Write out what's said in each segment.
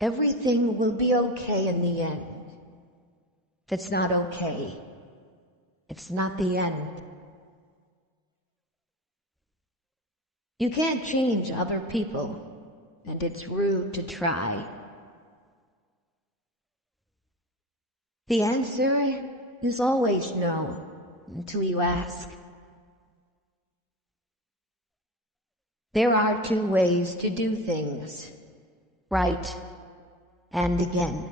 Everything will be okay in the end. If it's not okay, it's not the end. You can't change other people, and it's rude to try. The answer is always no, until you ask. There are two ways to do things, right and again.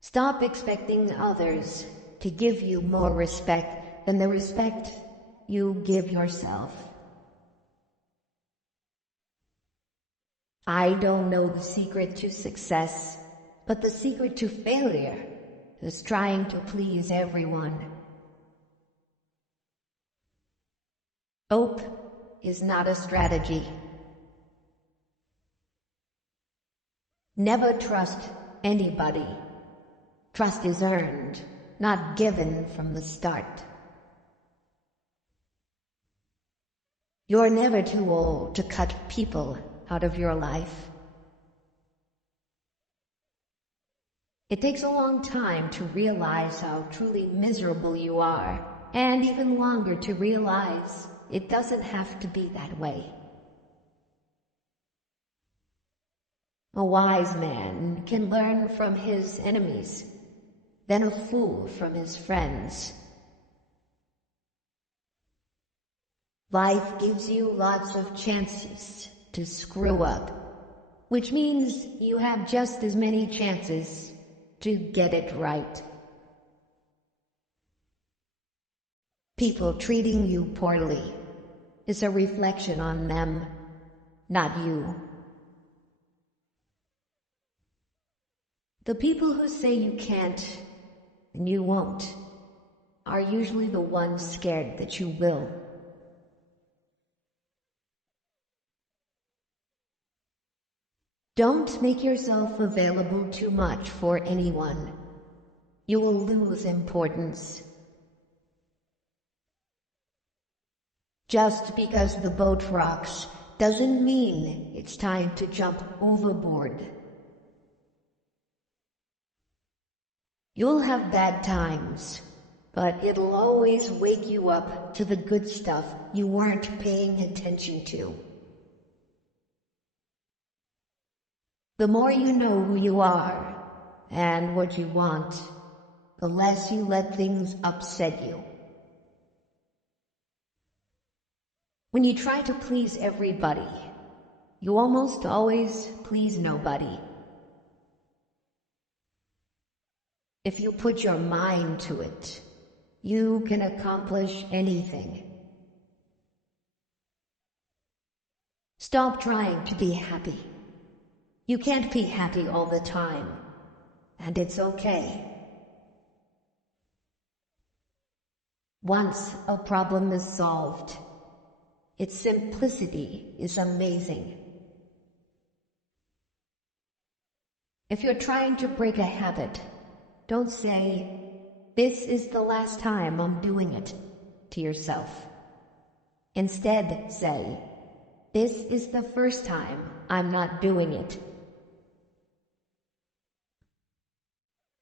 Stop expecting others to give you more respect than the respect you give yourself. I don't know the secret to success, but the secret to failure is trying to please everyone. Hope is not a strategy. Never trust anybody. Trust is earned, not given from the start. You're never too old to cut people out of your life. It takes a long time to realize how truly miserable you are, and even longer to realize it doesn't have to be that way. A wise man can learn from his enemies, then a fool from his friends. Life gives you lots of chances to screw up, which means you have just as many chances to get it right. People treating you poorly is a reflection on them, not you. The people who say you can't and you won't are usually the ones scared that you will. Don't make yourself available too much for anyone. You will lose importance. Just because the boat rocks doesn't mean it's time to jump overboard. You'll have bad times, but it'll always wake you up to the good stuff you weren't paying attention to. The more you know who you are and what you want, the less you let things upset you. When you try to please everybody, you almost always please nobody. If you put your mind to it, you can accomplish anything. Stop trying to be happy. You can't be happy all the time, and it's okay. Once a problem is solved, its simplicity is amazing. If you're trying to break a habit, don't say, "This is the last time I'm doing it," to yourself. Instead, say, "This is the first time I'm not doing it."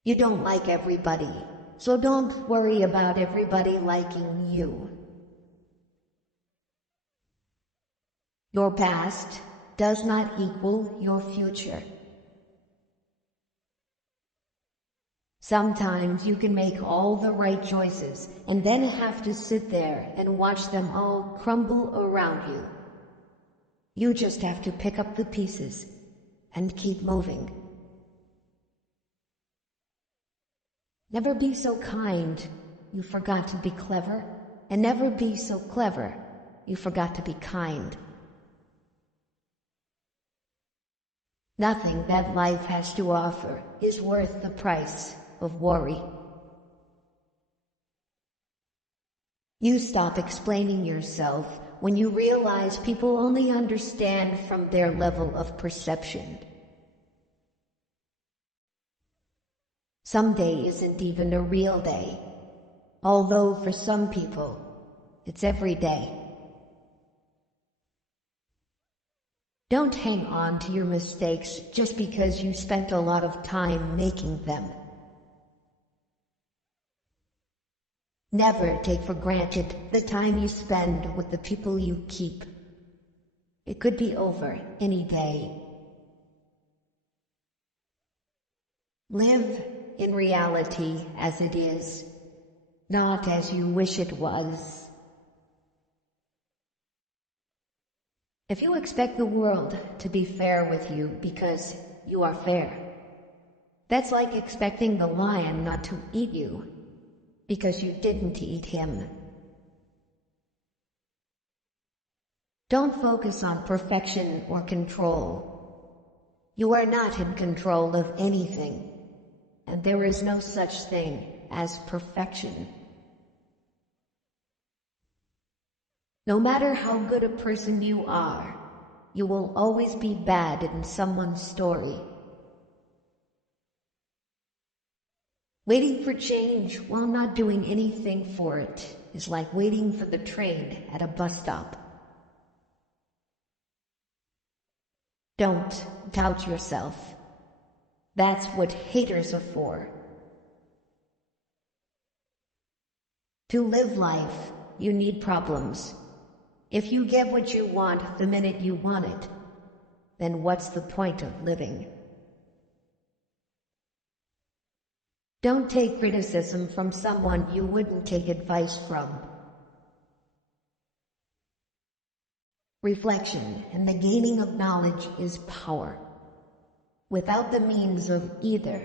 You don't like everybody, so don't worry about everybody liking you. Your past does not equal your future. Sometimes you can make all the right choices and then have to sit there and watch them all crumble around you. You just have to pick up the pieces and keep moving. Never be so kind you forgot to be clever, and never be so clever you forgot to be kind. Nothing that life has to offer is worth the price of worry. You stop explaining yourself when you realize people only understand from their level of perception. Some day isn't even a real day, although for some people, it's every day. Don't hang on to your mistakes just because you spent a lot of time making them. Never take for granted the time you spend with the people you keep. It could be over any day. Live in reality as it is, not as you wish it was. If you expect the world to be fair with you because you are fair, that's like expecting the lion not to eat you because you didn't eat him. Don't focus on perfection or control. You are not in control of anything, and there is no such thing as perfection. No matter how good a person you are, you will always be bad in someone's story. Waiting for change while not doing anything for it is like waiting for the train at a bus stop. Don't doubt yourself. That's what haters are for. To live life, you need problems. If you get what you want the minute you want it, then what's the point of living? Don't take criticism from someone you wouldn't take advice from. Reflection and the gaining of knowledge is power. Without the means of either,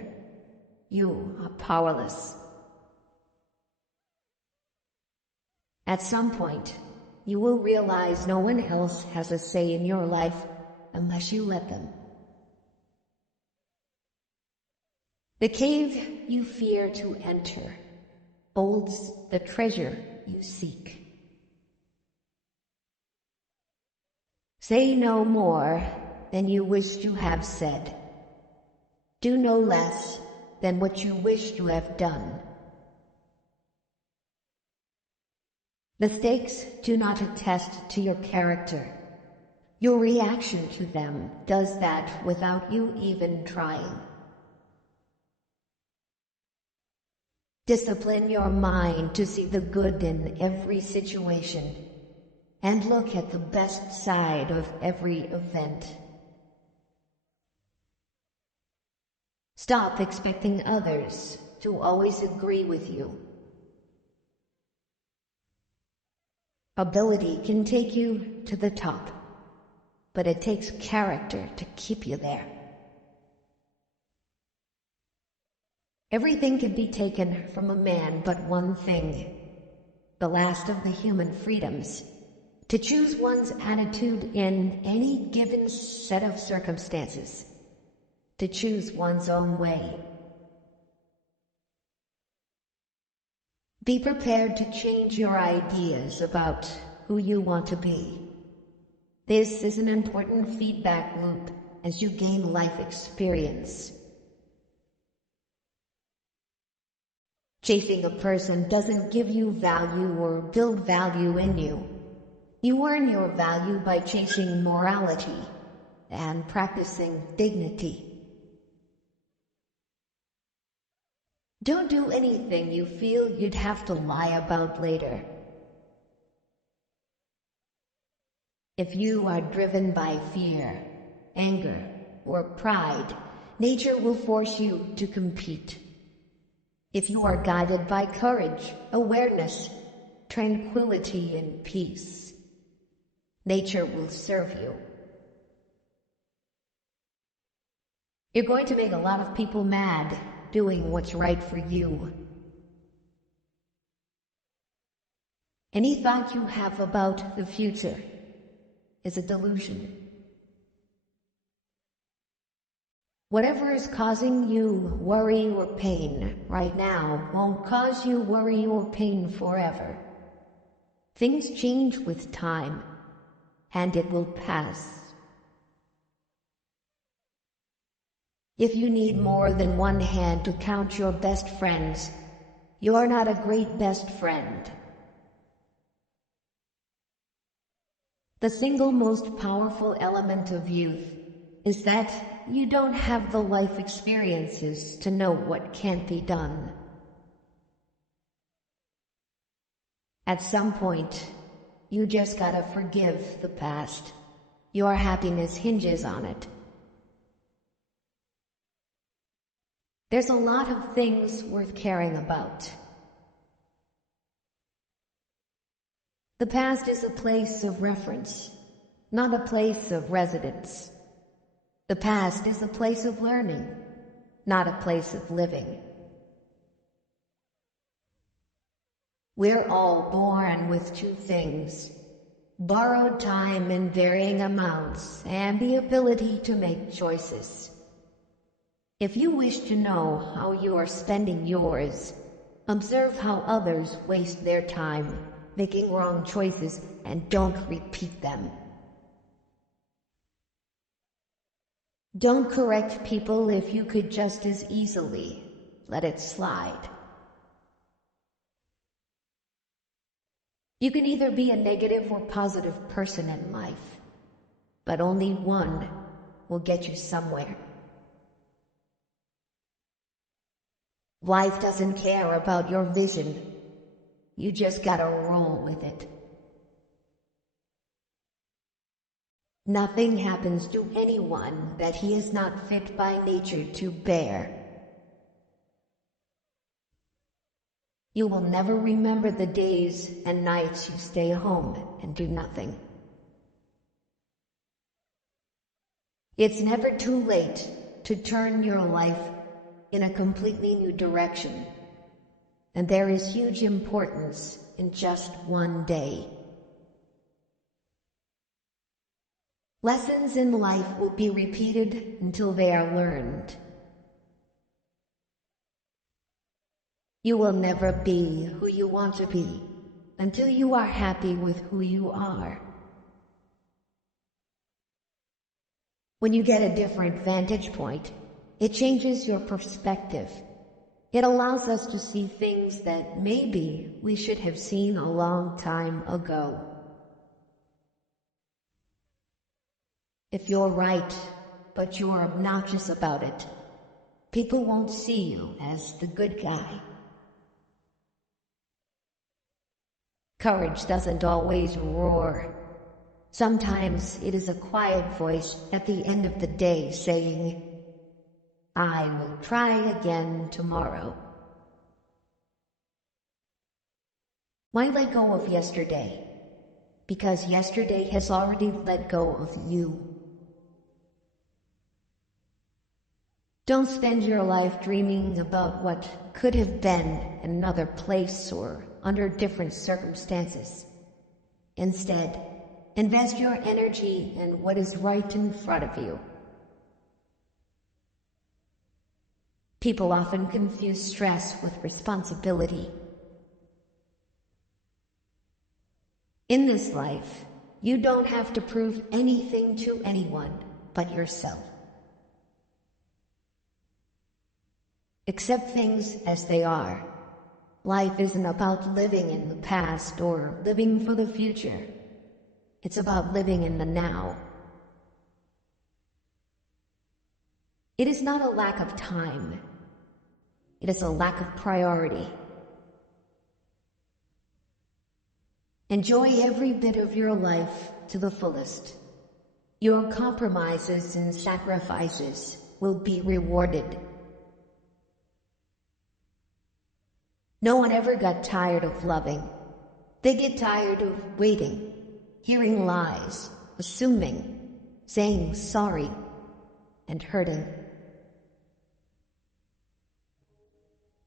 you are powerless. At some point, you will realize no one else has a say in your life unless you let them. The cave you fear to enter holds the treasure you seek. Say no more than you wish to have said. Do no less than what you wish to have done. Mistakes do not attest to your character. Your reaction to them does that without you even trying. Discipline your mind to see the good in every situation and look at the best side of every event. Stop expecting others to always agree with you. Ability can take you to the top, but it takes character to keep you there. Everything can be taken from a man but one thing, the last of the human freedoms, to choose one's attitude in any given set of circumstances, to choose one's own way. Be prepared to change your ideas about who you want to be. This is an important feedback loop as you gain life experience. Chasing a person doesn't give you value or build value in you. You earn your value by chasing morality and practicing dignity. Don't do anything you feel you'd have to lie about later. If you are driven by fear, anger, or pride, nature will force you to compete. If you are guided by courage, awareness, tranquility, and peace, nature will serve you. You're going to make a lot of people mad doing what's right for you. Any thought you have about the future is a delusion. Whatever is causing you worry or pain right now won't cause you worry or pain forever. Things change with time, and it will pass. If you need more than one hand to count your best friends, you are not a great best friend. The single most powerful element of youth is that you don't have the life experiences to know what can't be done. At some point, you just gotta forgive the past. Your happiness hinges on it. There's a lot of things worth caring about. The past is a place of reference, not a place of residence. The past is a place of learning, not a place of living. We're all born with two things: borrowed time in varying amounts and the ability to make choices. If you wish to know how you are spending yours, observe how others waste their time making wrong choices and don't repeat them. Don't correct people if you could just as easily let it slide. You can either be a negative or positive person in life, but only one will get you somewhere. Life doesn't care about your vision. You just gotta roll with it. Nothing happens to anyone that he is not fit by nature to bear. You will never remember the days and nights you stay home and do nothing. It's never too late to turn your life in a completely new direction. And there is huge importance in just one day. Lessons in life will be repeated until they are learned. You will never be who you want to be until you are happy with who you are. When you get a different vantage point, it changes your perspective. It allows us to see things that maybe we should have seen a long time ago. If you're right, but you're obnoxious about it, people won't see you as the good guy. Courage doesn't always roar. Sometimes it is a quiet voice at the end of the day saying, "I will try again tomorrow." Why let go of yesterday? Because yesterday has already let go of you. Don't spend your life dreaming about what could have been in another place or under different circumstances. Instead, invest your energy in what is right in front of you. People often confuse stress with responsibility. In this life, you don't have to prove anything to anyone but yourself. Accept things as they are. Life isn't about living in the past or living for the future. It's about living in the now. It is not a lack of time. It is a lack of priority. Enjoy every bit of your life to the fullest. Your compromises and sacrifices will be rewarded. No one ever got tired of loving. They get tired of waiting, hearing lies, assuming, saying sorry, and hurting.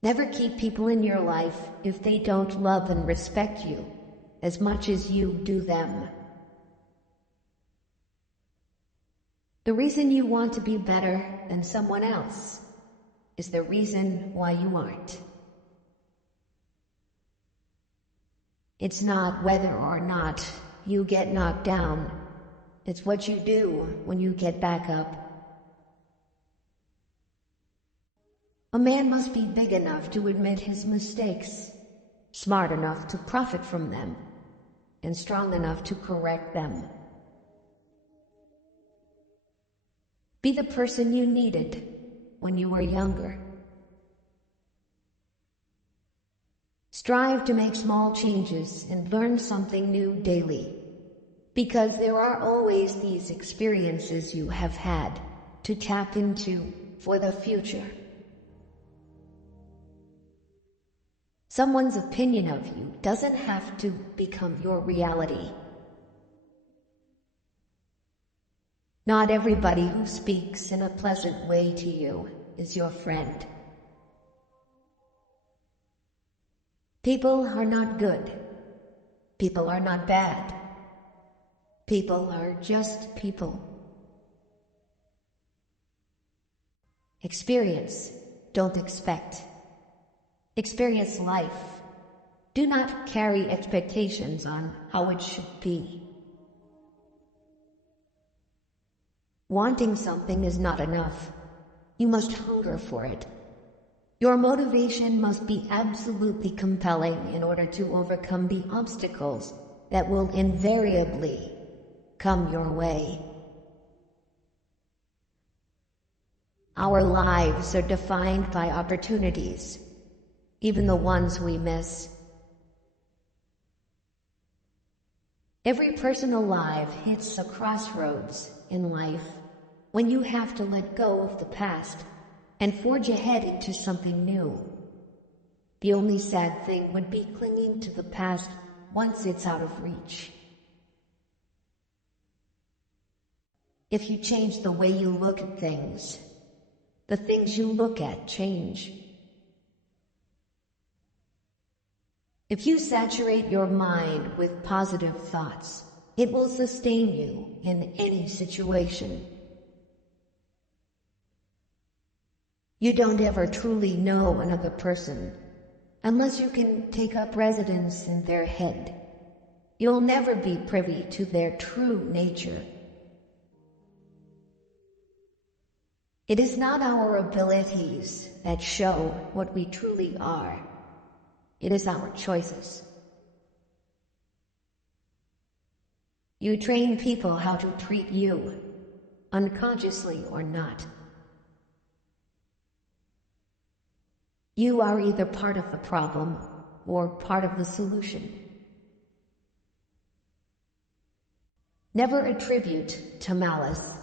Never keep people in your life if they don't love and respect you as much as you do them. The reason you want to be better than someone else is the reason why you aren't. It's not whether or not you get knocked down. It's what you do when you get back up. A man must be big enough to admit his mistakes, smart enough to profit from them, and strong enough to correct them. Be the person you needed when you were younger. Strive to make small changes and learn something new daily, because there are always these experiences you have had to tap into for the future. Someone's opinion of you doesn't have to become your reality. Not everybody who speaks in a pleasant way to you is your friend. People are not good. People are not bad. People are just people. Experience, don't expect. Experience life. Do not carry expectations on how it should be. Wanting something is not enough. You must hunger for it. Your motivation must be absolutely compelling in order to overcome the obstacles that will invariably come your way. Our lives are defined by opportunities, even the ones we miss. Every person alive hits a crossroads in life when you have to let go of the past and forge ahead into something new. The only sad thing would be clinging to the past once it's out of reach. If you change the way you look at things, the things you look at change. If you saturate your mind with positive thoughts, it will sustain you in any situation. You don't ever truly know another person unless you can take up residence in their head. You'll never be privy to their true nature. It is not our abilities that show what we truly are. It is our choices. You train people how to treat you, unconsciously or not. You are either part of the problem or part of the solution. Never attribute to malice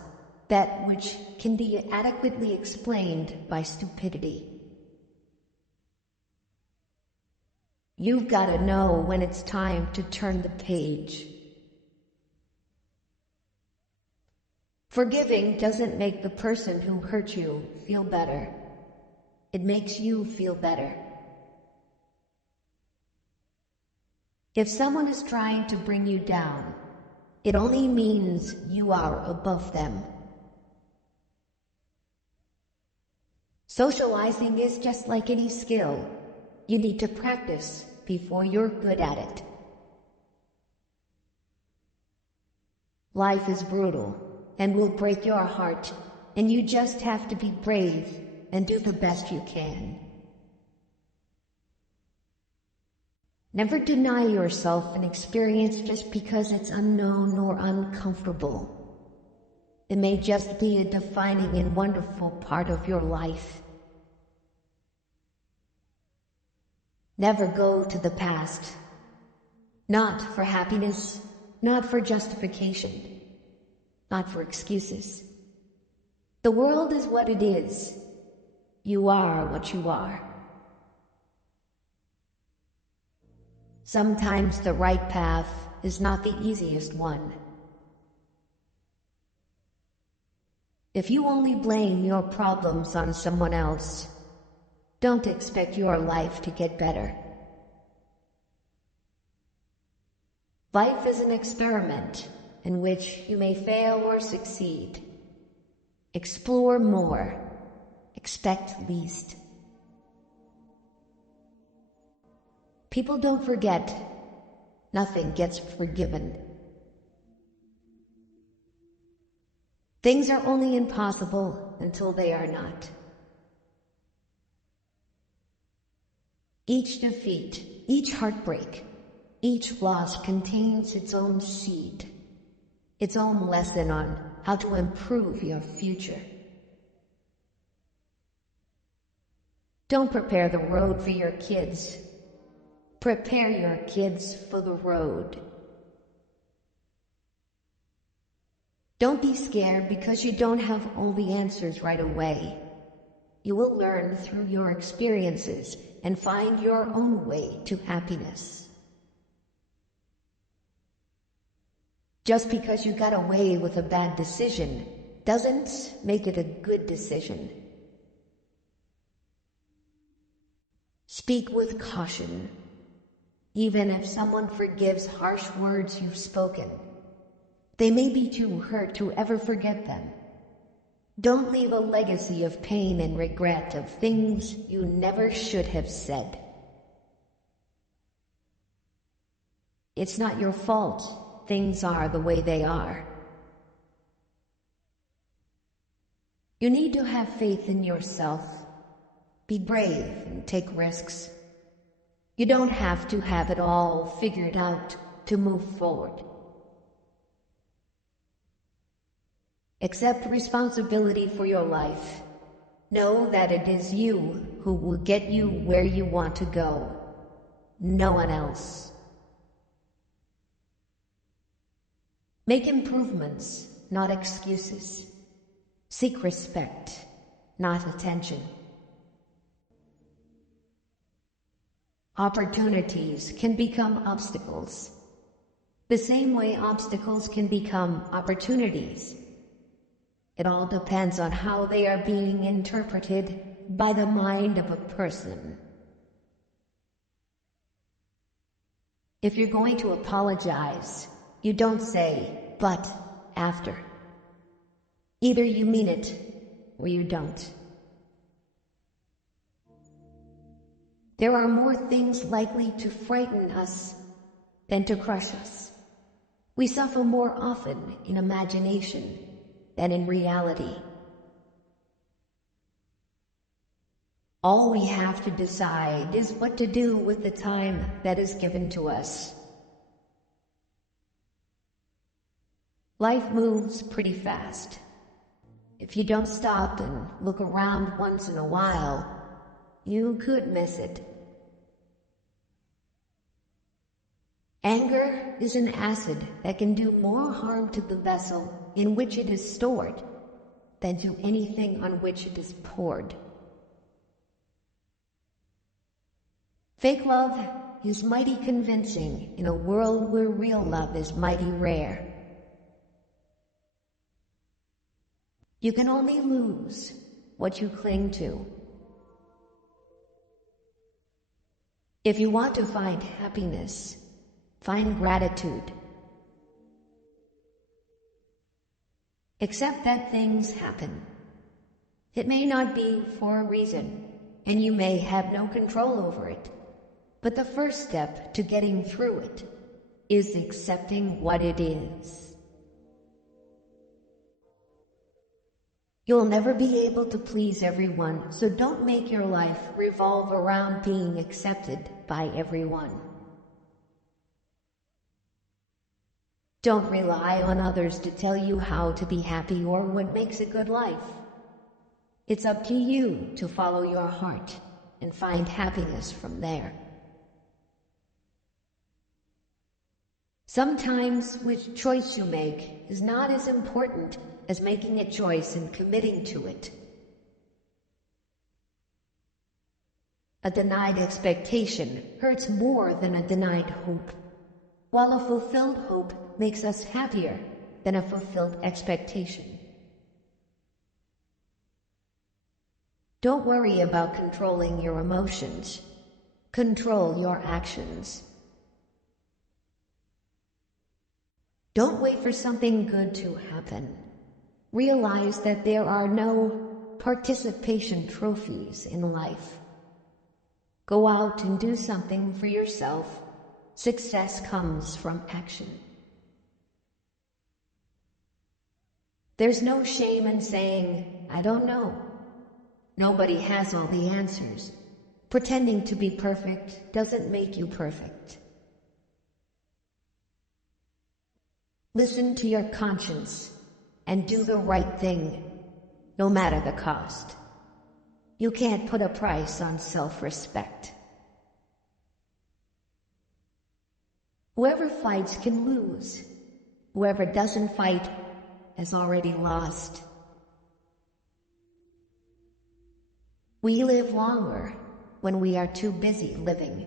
that which can be adequately explained by stupidity. You've got to know when it's time to turn the page. Forgiving doesn't make the person who hurt you feel better. It makes you feel better. If someone is trying to bring you down, it only means you are above them. Socializing is just like any skill. You need to practice before you're good at it. Life is brutal and will break your heart, and you just have to be brave and do the best you can. Never deny yourself an experience just because it's unknown or uncomfortable. It may just be a defining and wonderful part of your life. Never go to the past. Not for happiness, not for justification, not for excuses. The world is what it is. You are what you are. Sometimes the right path is not the easiest one. If you only blame your problems on someone else, don't expect your life to get better. Life is an experiment in which you may fail or succeed. Explore more. Expect least. People don't forget. Nothing gets forgiven. Things are only impossible until they are not. Each defeat, each heartbreak, each loss contains its own seed, its own lesson on how to improve your future. Don't prepare the road for your kids. Prepare your kids for the road. Don't be scared because you don't have all the answers right away. You will learn through your experiences and find your own way to happiness. Just because you got away with a bad decision doesn't make it a good decision. Speak with caution. Even if someone forgives harsh words you've spoken, they may be too hurt to ever forget them. Don't leave a legacy of pain and regret of things you never should have said. It's not your fault. Things are the way they are. You need to have faith in yourself. Be brave and take risks. You don't have to have it all figured out to move forward. Accept responsibility for your life. Know that it is you who will get you where you want to go. No one else. Make improvements, not excuses. Seek respect, not attention. Opportunities can become obstacles, the same way obstacles can become opportunities. It all depends on how they are being interpreted by the mind of a person. If you're going to apologize, you don't say, "but," after. Either you mean it, or you don't. There are more things likely to frighten us than to crush us. We suffer more often in imagination than in reality. All we have to decide is what to do with the time that is given to us. Life moves pretty fast. If you don't stop and look around once in a while, you could miss it. Anger is an acid that can do more harm to the vessel in which it is stored than to anything on which it is poured. Fake love is mighty convincing in a world where real love is mighty rare. You can only lose what you cling to. If you want to find happiness, find gratitude. Accept that things happen. It may not be for a reason, and you may have no control over it. But the first step to getting through it is accepting what it is. You'll never be able to please everyone, so don't make your life revolve around being accepted by everyone. Don't rely on others to tell you how to be happy or what makes a good life. It's up to you to follow your heart and find happiness from there. Sometimes which choice you make is not as important as making a choice and committing to it. A denied expectation hurts more than a denied hope, while a fulfilled hope makes us happier than a fulfilled expectation. Don't worry about controlling your emotions. Control your actions. Don't wait for something good to happen. Realize that there are no participation trophies in life. Go out and do something for yourself. Success comes from action. There's no shame in saying, "I don't know." Nobody has all the answers. Pretending to be perfect doesn't make you perfect. Listen to your conscience and do the right thing, no matter the cost. You can't put a price on self-respect. Whoever fights can lose. Whoever doesn't fight has already lost. We live longer when we are too busy living.